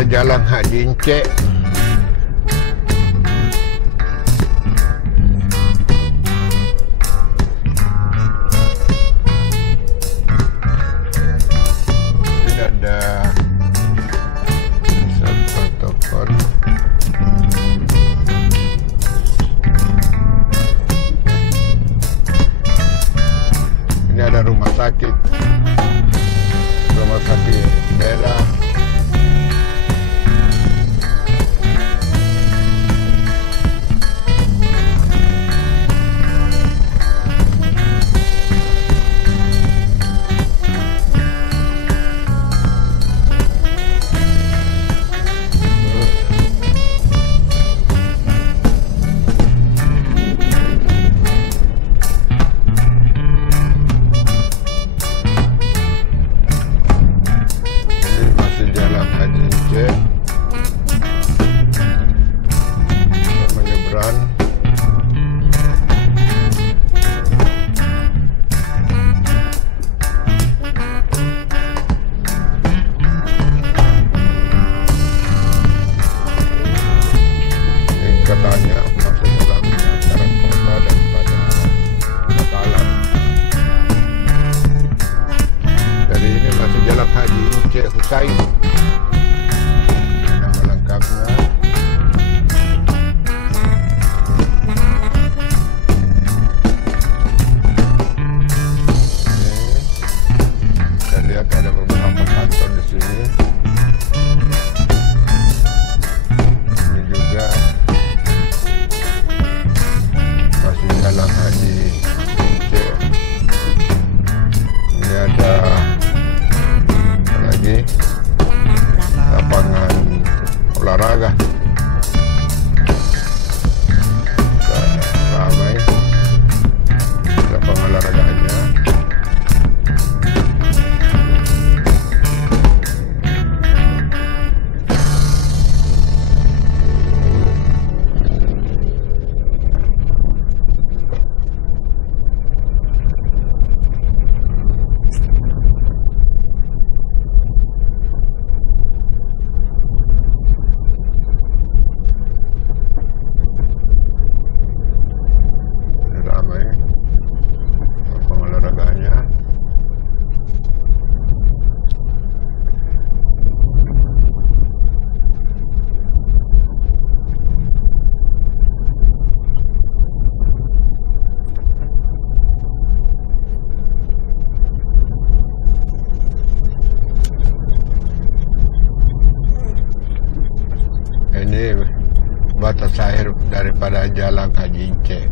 pada Jalan Haji Encik. Tidak ada protokol. Ini ada rumah sakit daerah. Menyeberang ini katanya masuk dalam antara kota daripada Mataram. Jadi ini masuk Jalan Haji Encik Husain. Nama lengkapnya ada beberapa kantor di sini. Ini juga masih Jalan Haji Encik. Ini ada lagi lapangan olahraga. Ramai lapangan olahraganya. Ini batas akhir daripada Jalan Haji Encik.